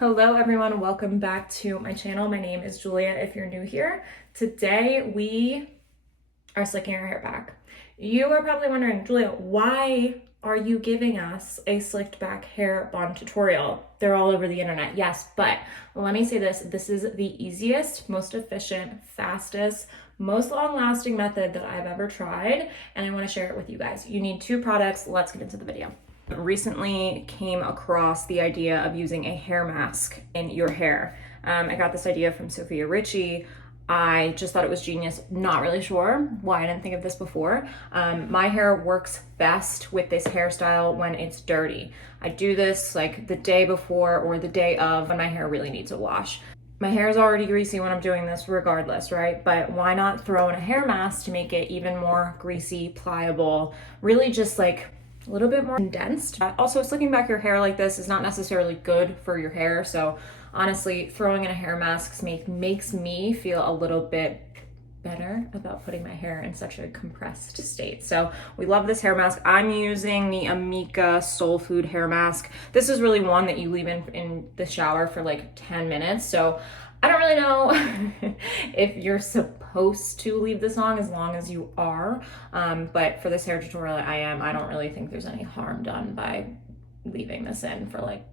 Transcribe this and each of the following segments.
Hello everyone, welcome back to my channel. My name is Julia if you're new here. Today we are slicking our hair back. You are probably wondering, Julia, why are you giving us a slicked back hair bond tutorial? They're all over the internet, yes, but let me say this is the easiest, most efficient, fastest, most long-lasting method that I've ever tried, and I want to share it with you guys. You need two products. Let's get into the video. Recently came across the idea of using a hair mask in your hair. I got this idea from Sofia Richie. I just thought it was genius. Not really sure why I didn't think of this before. My hair works best with this hairstyle when it's dirty. I do this like the day before or the day of when my hair really needs a wash. My hair is already greasy when I'm doing this regardless, right? But why not throw in a hair mask to make it even more greasy, pliable, really just like a little bit more condensed. Also, slicking back your hair like this is not necessarily good for your hair. So honestly, throwing in a hair mask makes me feel a little bit better about putting my hair in such a compressed state. So we love this hair mask. I'm using the Amika Soulfood hair mask. This is really one that you leave in the shower for like 10 minutes. So I don't really know if you're supposed to leave this on as long as you are, but for this hair tutorial I don't really think there's any harm done by leaving this in for like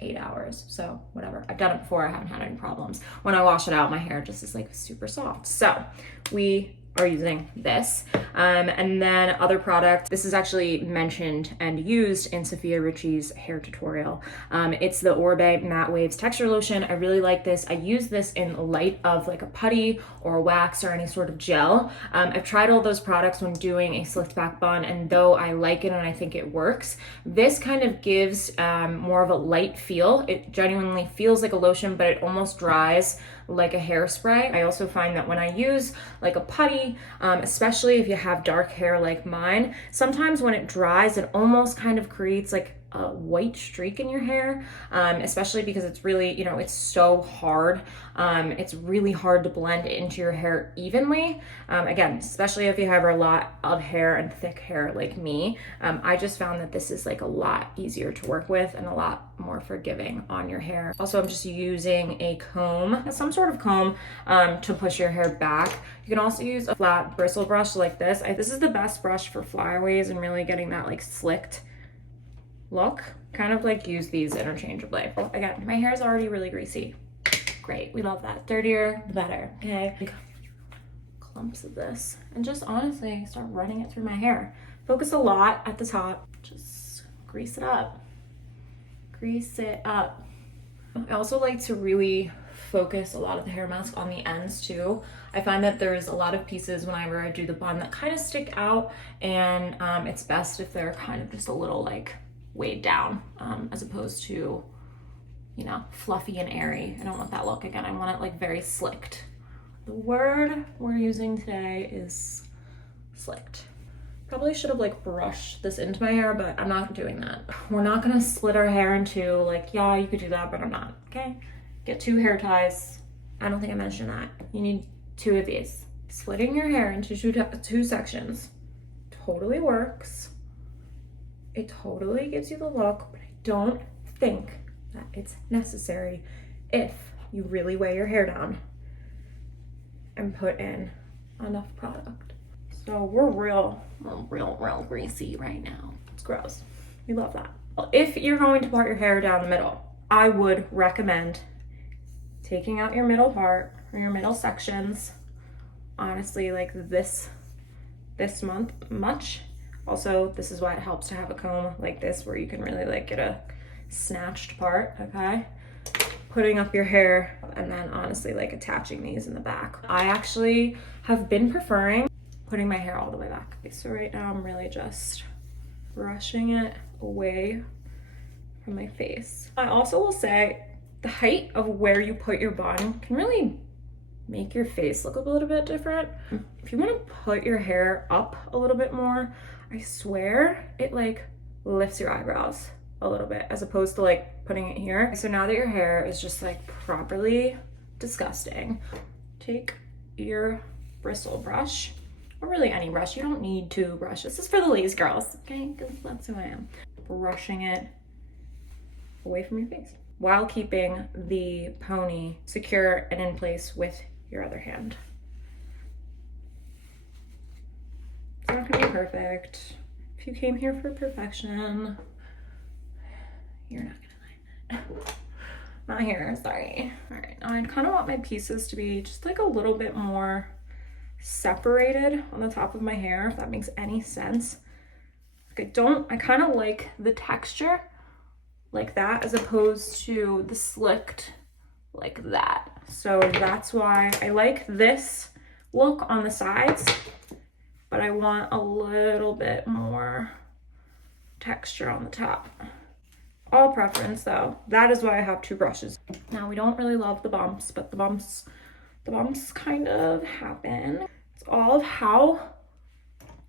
8 hours. So whatever, I've done it before, I haven't had any problems. When I wash it out, my hair just is like super soft. So we are using this. And then other product, this is actually mentioned and used in Sofia Richie's hair tutorial. It's the Oribe Matte Waves Texture Lotion. I really like this. I use this in light of like a putty or a wax or any sort of gel. I've tried all those products when doing a slicked back bun, and though I like it and I think it works, this kind of gives more of a light feel. It genuinely feels like a lotion, but it almost dries like a hairspray. I also find that when I use like a putty, especially if you have dark hair like mine, sometimes when it dries, it almost kind of creates like a white streak in your hair, especially because it's really, it's so hard. It's really hard to blend into your hair evenly. Again, especially if you have a lot of hair and thick hair like me. I just found that this is like a lot easier to work with and a lot more forgiving on your hair. Also, I'm just using a comb, some sort of comb, to push your hair back. You can also use a flat bristle brush like this. This is the best brush for flyaways and really getting that like slicked look. Kind of like use these interchangeably. Again, my hair is already really greasy. Great, we love that. Dirtier, the better, okay? Clumps of this. And just honestly, start running it through my hair. Focus a lot at the top. Just grease it up. Grease it up. I also like to really focus a lot of the hair mask on the ends too. I find that there's a lot of pieces whenever I do the bun that kind of stick out, and it's best if they're kind of just a little like weighed down, as opposed to, fluffy and airy. I don't want that look. Again, I want it like very slicked. The word we're using today is slicked. Probably should have like brushed this into my hair, but I'm not doing that. We're not gonna split our hair in two. Like, yeah, you could do that, but I'm not, okay? Get 2 hair ties. I don't think I mentioned that. You need 2 of these. Splitting your hair into two sections totally works. It totally gives you the look, but I don't think that it's necessary if you really weigh your hair down and put in enough product. So we're real greasy right now. It's gross. We love that. If you're going to part your hair down the middle, I would recommend taking out your middle part or your middle sections. Honestly, like this much. Also, this is why it helps to have a comb like this where you can really like get a snatched part, okay? Putting up your hair and then honestly like attaching these in the back. I actually have been preferring putting my hair all the way back. So right now I'm really just brushing it away from my face. I also will say the height of where you put your bun can really make your face look a little bit different. If you want to put your hair up a little bit more, I swear it like lifts your eyebrows a little bit as opposed to like putting it here. So now that your hair is just like properly disgusting, take your bristle brush, or really any brush. You don't need 2 brushes. This is for the lazy girls, okay? Because that's who I am. Brushing it away from your face. while keeping the pony secure and in place with your other hand. It's not gonna be perfect. If you came here for perfection, you're not gonna find it. Not here, sorry. All right, now I kind of want my pieces to be just like a little bit more separated on the top of my hair, if that makes any sense. Like I kind of like the texture like that as opposed to the slicked like that. So that's why I like this look on the sides, but I want a little bit more texture on the top. All preference though. That is why I have two brushes. Now we don't really love the bumps, but the bumps kind of happen. It's all of how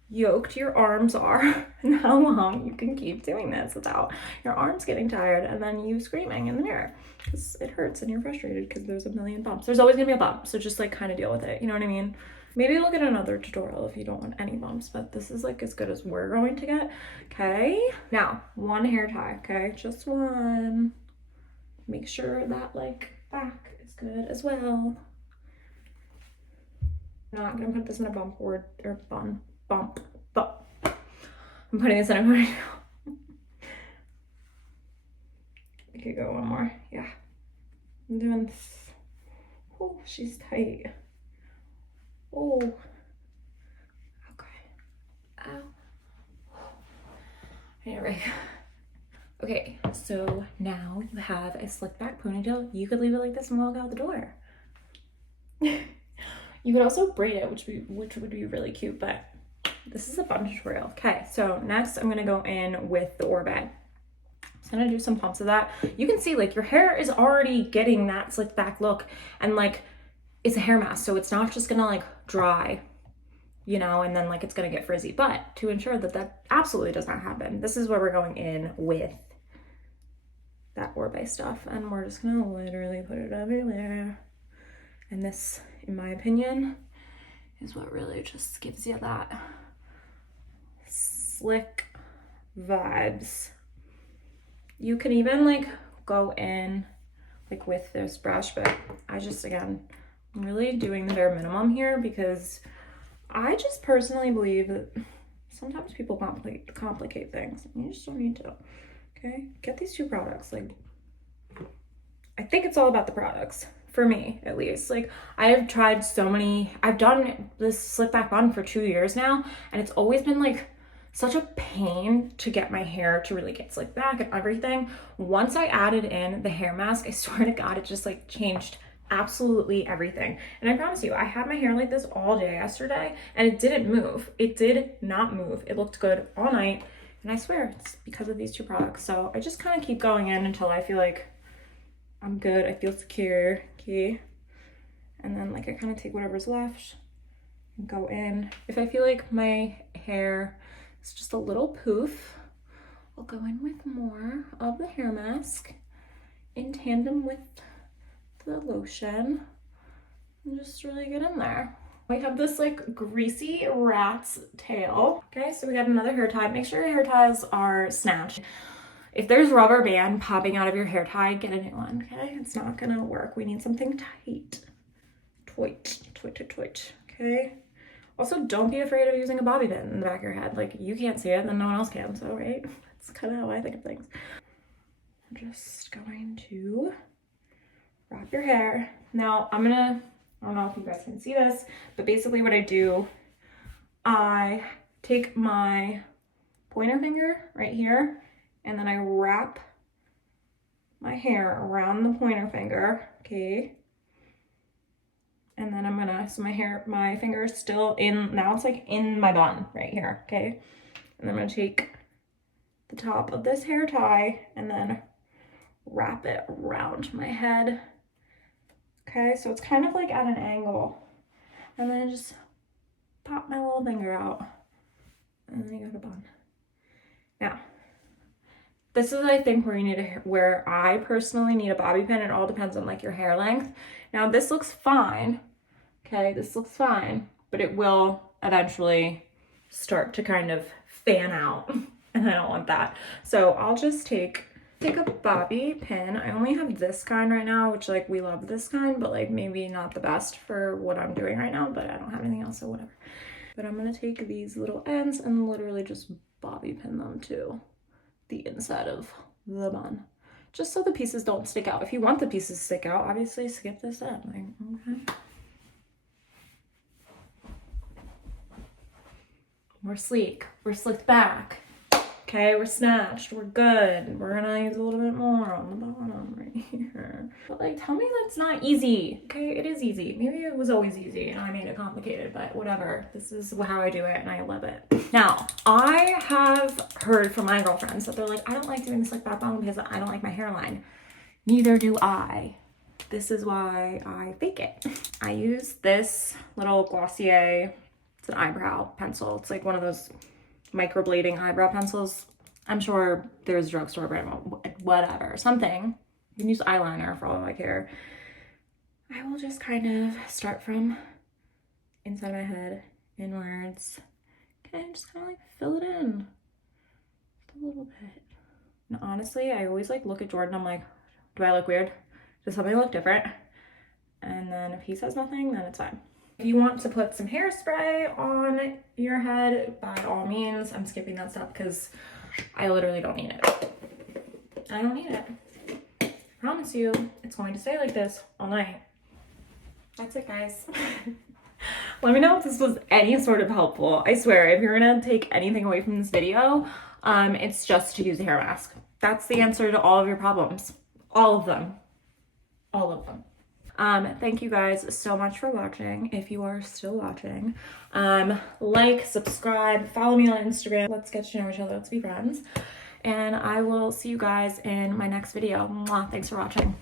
yoked your arms are and how long you can keep doing this without your arms getting tired and then you screaming in the mirror because it hurts and you're frustrated because there's a million bumps. There's always gonna be a bump, so just like kind of deal with it, you know what I mean? Maybe look at another tutorial if you don't want any bumps, but this is like as good as we're going to get. Okay, now one hair tie. Okay, just one. Make sure that like back is good as well. Not gonna put this in a bump board or bump. I'm putting this in a ponytail. We could go one more. Yeah, I'm doing this. Oh, she's tight. Oh, okay. Ow. Anyway. Okay, so now you have a slick back ponytail. You could leave it like this and walk out the door. You could also braid it, which would be really cute, but this is a bun tutorial. Okay, so next I'm gonna go in with the Oribe. I'm gonna do some pumps of that. You can see like your hair is already getting that slick back look, and like it's a hair mask, so it's not just gonna like dry, you know, and then like it's gonna get frizzy. But to ensure that that absolutely does not happen, this is where we're going in with that Oribe stuff, and we're just gonna literally put it everywhere. And this, in my opinion, is what really just gives you that slick vibes. You can even like go in like with this brush, but I just, again, I'm really doing the bare minimum here because I just personally believe that sometimes people complicate things. You just don't need to. Okay, get these two products. Like, I think it's all about the products. For me, at least. Like, I have tried so many, I've done this slick back bun for 2 years now, and it's always been like such a pain to get my hair to really get slicked back and everything. Once I added in the hair mask, I swear to God, it just like changed absolutely everything. And I promise you, I had my hair like this all day yesterday, and it didn't move. It did not move. It looked good all night, and I swear it's because of these two products. So I just kind of keep going in until I feel like I'm good, I feel secure, okay? And then like I kind of take whatever's left and go in. If I feel like my hair is just a little poof, I'll go in with more of the hair mask in tandem with the lotion and just really get in there. We have this like greasy rat's tail. Okay, so we got another hair tie. Make sure your hair ties are snatched. If there's rubber band popping out of your hair tie, get a new one, okay? It's not gonna work. We need something tight. Tight, okay? Also, don't be afraid of using a bobby pin in the back of your head. Like, you can't see it, then no one else can, so, right? That's kind of how I think of things. I'm just going to wrap your hair. Now, I don't know if you guys can see this, but basically what I do, I take my pointer finger right here, and then I wrap my hair around the pointer finger, okay? And then I'm gonna, so my finger is still in, now it's like in my bun right here, okay? And I'm gonna take the top of this hair tie and then wrap it around my head. Okay, so it's kind of like at an angle. And then I just pop my little finger out. And then you got a bun. Now, this is, I think, where I personally need a bobby pin. It all depends on like your hair length. Now this looks fine, okay? This looks fine, but it will eventually start to kind of fan out, and I don't want that. So I'll just take Take a bobby pin. I only have this kind right now, which like we love this kind, but like maybe not the best for what I'm doing right now, but I don't have anything else, so whatever. But I'm gonna take these little ends and literally just bobby pin them to the inside of the bun, just so the pieces don't stick out. If you want the pieces to stick out, obviously skip this step. Like, okay. We're sleek, we're slicked back. Okay, we're snatched, we're good. We're gonna use a little bit more on the bottom right here. But like, tell me that's not easy. Okay, it is easy. Maybe it was always easy and I made it complicated, but whatever. This is how I do it and I love it. Now, I have heard from my girlfriends that they're like, I don't like doing this like back bun because I don't like my hairline. Neither do I. This is why I fake it. I use this little Glossier, it's an eyebrow pencil. It's like one of those microblading eyebrow pencils. I'm sure there's a drugstore brand, whatever, something. You can use eyeliner for all I care. I will just kind of start from inside my head, inwards. Okay, just kind of like fill it in just a little bit. And honestly, I always like look at Jordan, I'm like, do I look weird? Does something look different? And then if he says nothing, then it's fine. If you want to put some hairspray on your head, by all means. I'm skipping that stuff because I literally don't need it. I don't need it. I promise you, it's going to stay like this all night. That's it, guys. Let me know if this was any sort of helpful. I swear, if you're gonna take anything away from this video, it's just to use a hair mask. That's the answer to all of your problems. All of them. All of them. Thank you guys so much for watching. If you are still watching, like, subscribe, follow me on Instagram. Let's get to know each other. Let's be friends. And I will see you guys in my next video. Mwah. Thanks for watching.